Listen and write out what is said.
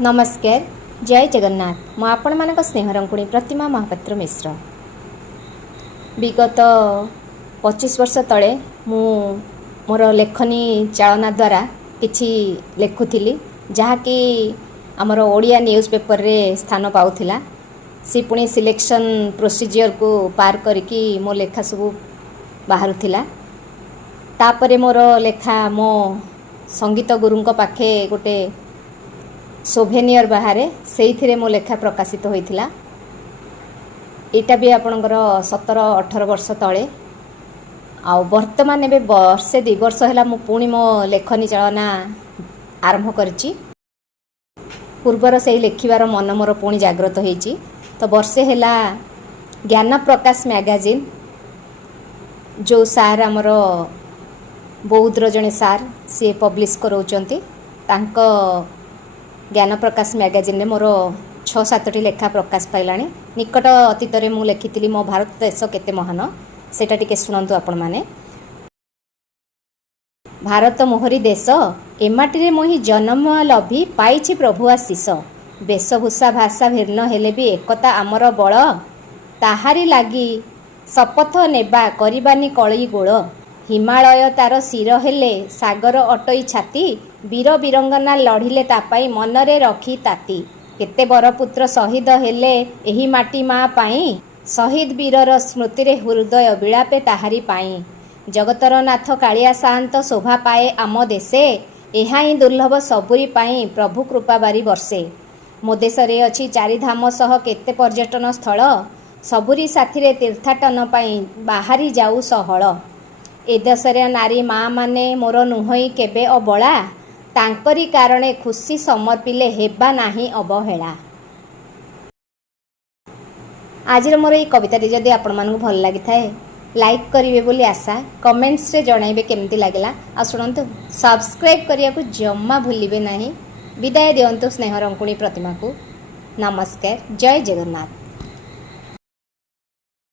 नमस्कार जय जगन्नाथ मु आपण मानक स्नेहरंकुणी प्रतिमा महापात्र मिश्र। विगत 25 वर्ष तले मु मोर लेखनी चालना द्वारा किछि लेखुथिली जहाँकि आमर ओडिया न्यूज़ पेपर रे स्थान पाउथिला। सी पुणी सिलेक्शन प्रोसीजर को पार करिकी मो लेखा सब बाहरुथिला। तापरे मोर लेखा मो संगीत गुरुंक पाखे गोटे सोभेनियर बाहर से मो लेखा प्रकाशित होइथिला। एटा भी आपणकर 17-18 वर्ष तले आ वर्तमान एबे वर्षे 2 वर्ष है मु पुणी मो लेखनी चालना आरंभ करची। पूर्वर से लेखिबार मन मोर पुणी जागृत होईची। तो वर्षे हैला ज्ञान प्रकाश मैगजीन जो सार आमर बौद्धर जड़े सार सी पब्लिश कराउचंती तांको ज्ञान प्रकाश मैगजीन मोर 6-7टी लेखा प्रकाश पाइलानी। निकट अतीत रे मु लेखिथिली मो भारत देश केते महान सेटा टिके सुनंतु आपण माने। भारत मोहरी देश एमाटी रे मोहि जन्म लभी पाइछि प्रभु आशीष। वेशभूषा भाषा भिन्न हेले भी एकता आमर बळ ताहारी लागी शपथ नेबा करिबानी कळई गोळ। हिमालय तार शिर हेले सागर अटई छाती वीर वीरंगना लढ़िले तापाई मनरे रखी ताती। केते बरपुत्र शहीद हेले एही माटी माँ पाई शहीद वीरर स्मृति रे हृदय विलापे ताहारी पाई। जगतर नाथ कालिया शांत शोभा पाए आम देशे एहा ही दुर्लभ सबुरी पाई प्रभु कृपा बारी वर्षे। मो देश रे अछि 4 धाम सह केते पर्यटन स्थल सबुरी साथी रे तीर्थाटन पाई बाहरी जाऊ सहल। ए देशरे नारी माँ माने मोर नुहई केबे अबला तांकरी कारणे खुशी समर्पिले हेबा नाही अवहेला। आज मोर ये कविता जदि आपण मानू भल लगी थाए लाइक करिवे बोली आशा। कमेंट्स रे जणाइबे केमती लागला। आ सुनंतु सब्सक्राइब करिया को जम्मा भूलिबे नाही। विदाय दियंतु स्नेहरंकुणी प्रतिमा को। नमस्कार जय जगन्नाथ।